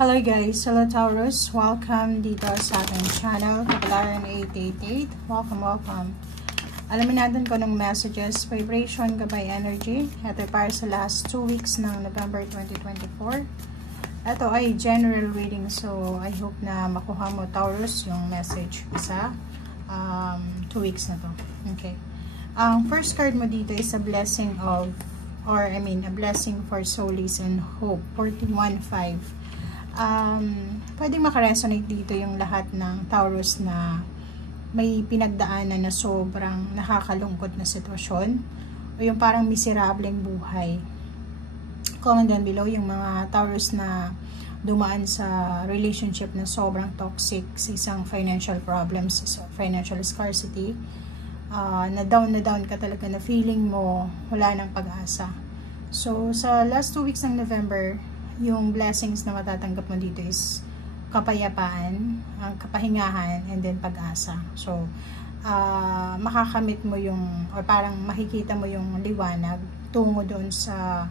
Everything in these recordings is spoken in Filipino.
Hello guys, hello Taurus, welcome dito sa ating channel, Kapalaran 888, welcome. Alamin natin ko ng messages, vibration, gabay energy, ito para sa last 2 weeks ng November 2024. Ito ay general reading, so I hope na makuha mo Taurus yung message sa 2 weeks na to. Okay. Ang first card mo dito is a blessing of, a blessing for solace and hope, 41-5. Pwedeng makaresonate dito yung lahat ng Taurus na may pinagdaanan na sobrang nakakalungkot na sitwasyon o yung parang miserableng buhay. Comment down below yung mga Taurus na dumaan sa relationship na sobrang toxic, sa isang financial problems, financial scarcity, na down ka talaga, na feeling mo wala nang pag-asa. So sa last 2 weeks ng November, yung blessings na matatanggap mo dito is kapayapaan, kapahingahan, and then pag-asa. So, makakamit mo yung, or parang makikita mo yung liwanag tungo doon sa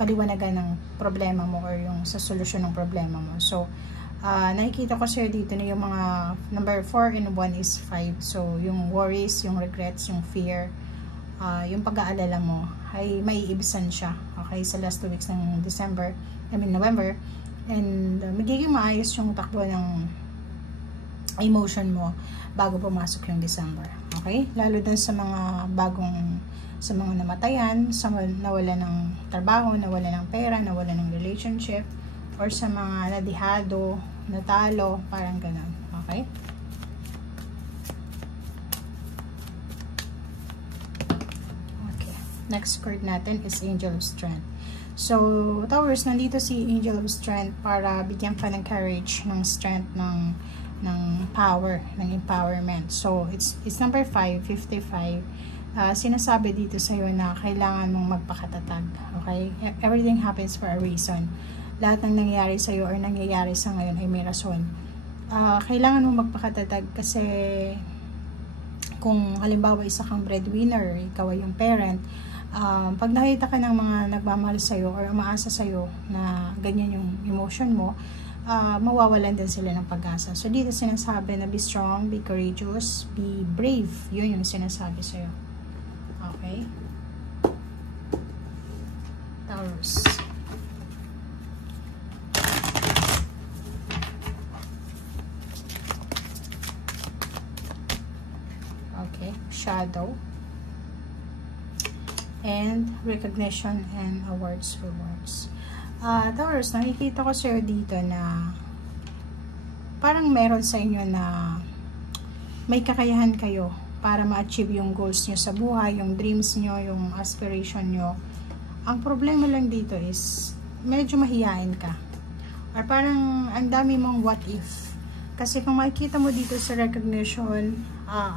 kaliwanagan ng problema mo or yung sa solusyon ng problema mo. So, nakikita ko sa'yo dito na yung mga number 4 and 1 is 5. So, yung worries, yung regrets, yung fear, yung pag-aalala mo ay maiibisan siya, okay, sa last 2 weeks ng November, and magiging maayos yung takbo ng emotion mo bago pumasok yung December, okay, lalo dun sa mga sa mga namatayan, sa nawala ng trabaho, nawala ng pera, nawala ng relationship, or sa mga nadihado, natalo, parang ganun, okay. Next card natin is Angel of Strength. So, Taurus, nandito si Angel of Strength para bigyan ka ng courage, ng strength, ng power, ng empowerment. So, it's number 5, 55. Sinasabi dito sa'yo na kailangan mong magpakatatag. Okay? Everything happens for a reason. Lahat ng nangyayari sa'yo or nangyayari sa ngayon ay may rason. Kailangan mong magpakatatag kasi kung halimbawa isa kang breadwinner, ikaw ay yung parent, pag nakita ka ng mga nagmamahal sa'yo or umaasa sa'yo na ganyan yung emotion mo, mawawalan din sila ng pag-asa. So dito sinasabi na be strong, be courageous, be brave. Yun yung sinasabi sa'yo. Okay? Taurus. Okay, shadow. And recognition and awards, rewards. Taurus, nakikita ko sa'yo dito na parang meron sa inyo na may kakayahan kayo para ma-achieve yung goals nyo sa buhay, yung dreams nyo, yung aspiration nyo. Ang problema lang dito is medyo mahihain ka. Or parang ang dami mong what if. Kasi kung makikita mo dito sa recognition,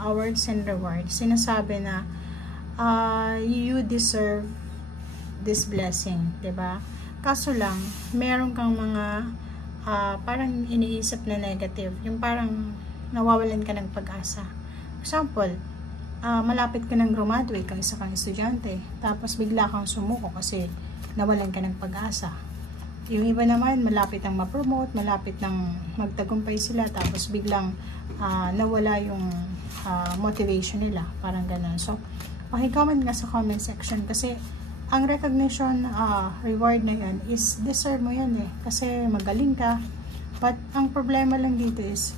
awards and rewards, sinasabi na you deserve this blessing, diba? Kaso lang, meron kang mga parang iniisip na negative, yung parang nawawalan ka ng pag-asa. Example, malapit ka ng graduate, kang isa kang estudyante, tapos bigla kang sumuko kasi nawalan ka ng pag-asa. Yung iba naman, malapit ang ma-promote, malapit nang magtagumpay sila, tapos biglang nawala yung motivation nila, parang ganun. So, pakicomment nga sa comment section kasi ang recognition reward na yan is deserve mo yan eh, kasi magaling ka. But ang problema lang dito is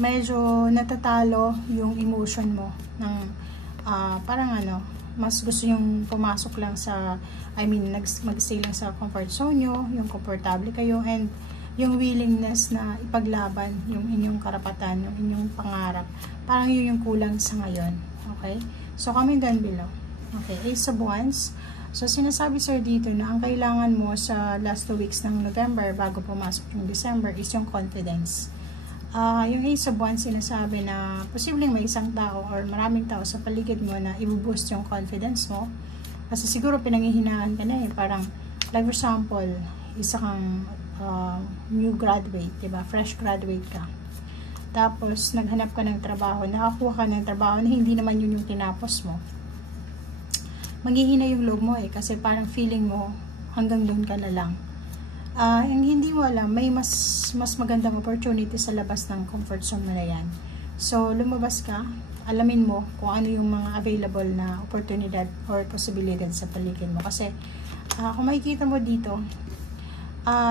medyo natatalo yung emotion mo ng parang mas gusto yung pumasok lang sa mag-stay lang sa comfort zone nyo, yung komportable kayo, and yung willingness na ipaglaban yung inyong karapatan, yung inyong pangarap, parang yun yung kulang sa ngayon. Okay? So, comment down below. Okay, Ace of Wands. So, sinasabi sir dito na ang kailangan mo sa last 2 weeks ng November bago pumasok yung December is yung confidence. Yung Ace of Wands, sinasabi na posibleng may isang tao or maraming tao sa paligid mo na i-boost yung confidence mo. Kasi siguro pinanghihinaan ka na eh. Parang, like for example, isa kang new graduate, diba? Fresh graduate ka. Tapos, naghanap ka ng trabaho, nakakuha ka ng trabaho na hindi naman yun yung tinapos mo. Maghihina yung loob mo eh, kasi parang feeling mo, hanggang doon ka na lang. Hindi mo alam, may mas magandang opportunity sa labas ng comfort zone mo na yan. So, lumabas ka, alamin mo kung ano yung mga available na oportunidad or posibilidad sa paligid mo. Kasi, kung makikita mo dito,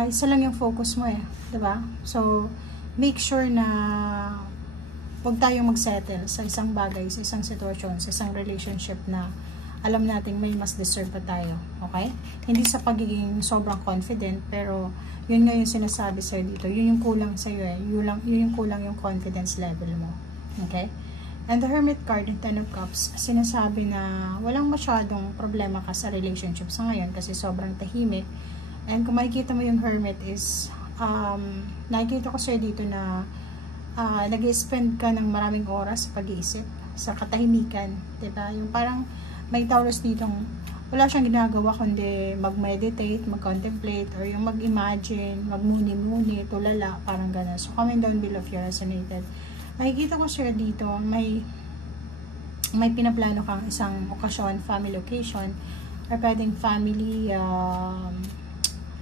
isa lang yung focus mo diba? So, make sure na huwag tayong mag-settle sa isang bagay, sa isang sitwasyon, sa isang relationship na alam natin may mas deserve pa tayo, okay? Hindi sa pagiging sobrang confident, pero yun nga yung sinasabi sa'yo dito, yun yung kulang sa'yo yun yung kulang yung confidence level mo, okay? And the Hermit card, yung 10 of Cups, sinasabi na walang masyadong problema ka sa relationship sa ngayon kasi sobrang tahimik. And kung makikita mo yung Hermit is, nakikita ko sa'yo dito na nag-spend ka ng maraming oras sa pag-iisip, sa katahimikan, diba? Yung parang may Taurus ditong wala siyang ginagawa kundi mag-meditate, mag-contemplate, or yung mag-imagine, magmuni-muni, tulala, parang gano'n. So, comment down below if you resonated. Makikita ko siya dito, may pinaplano kang isang okasyon, family occasion, or pwedeng family,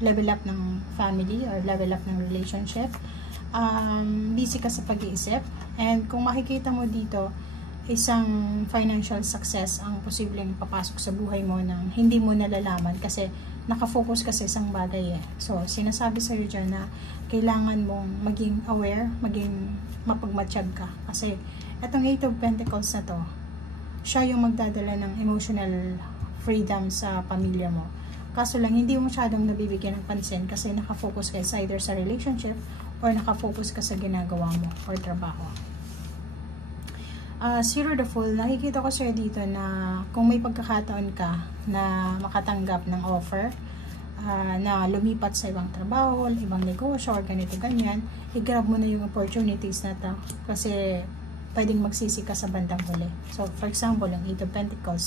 level up ng family, or level up ng relationship. Busy ka sa pag-iisip, and kung makikita mo dito, isang financial success ang posibleng papasok sa buhay mo nang hindi mo nalalaman kasi nakafocus ka sa isang bagay So, sinasabi sa'yo dyan na kailangan mong maging aware, maging mapagmatsyag ka. Kasi, etong 8 of Pentacles na to, siya yung magdadala ng emotional freedom sa pamilya mo. Kaso lang, hindi mo masyadong nabibigyan ng pansin kasi nakafocus ka either sa relationship or nakafocus ka sa ginagawa mo or trabaho. Zero the Fool, nakikita ko sa'yo dito na kung may pagkakataon ka na makatanggap ng offer, na lumipat sa ibang trabaho, ibang negosyo, or ganito ganyan, i-grab mo na yung opportunities na to kasi pwedeng magsisi ka sa bandang huli. So, for example, yung 8 of Pentacles,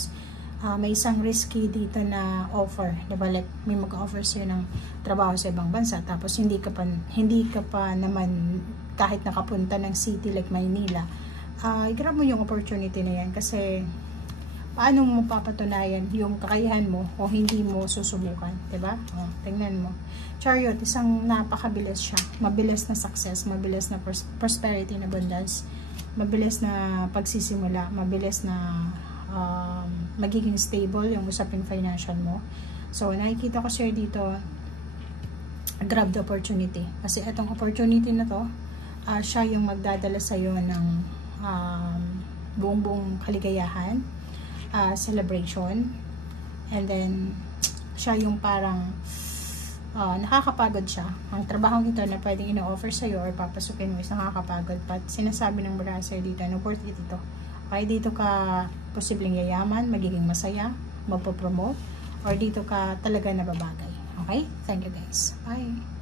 may isang risky dito na offer, diba? Like, may mag-offer sa'yo ng trabaho sa ibang bansa, tapos hindi ka pa naman kahit nakapunta ng city like Maynila, i-grab mo yung opportunity na yan kasi paano mo papatunayan yung kakayahan mo o hindi mo susubukan, diba? Tingnan mo. Chariot, isang napakabilis siya. Mabilis na success, mabilis na prosperity and abundance, mabilis na pagsisimula, mabilis na magiging stable yung usaping financial mo. So, nakikita ko siya dito, grab the opportunity. Kasi itong opportunity na to, siya yung magdadala sa'yo ng buong kaligayahan, celebration, and then siya yung parang nakakapagod siya. Ang trabaho ito na pwedeng ino-offer sa'yo or papasukin mo is nakakapagod, but sinasabi ng mga sa'yo dito na worth it ito. Okay, dito ka posibleng yayaman, magiging masaya, magpo-promote, or dito ka talaga nababagay. Okay? Thank you guys. Bye!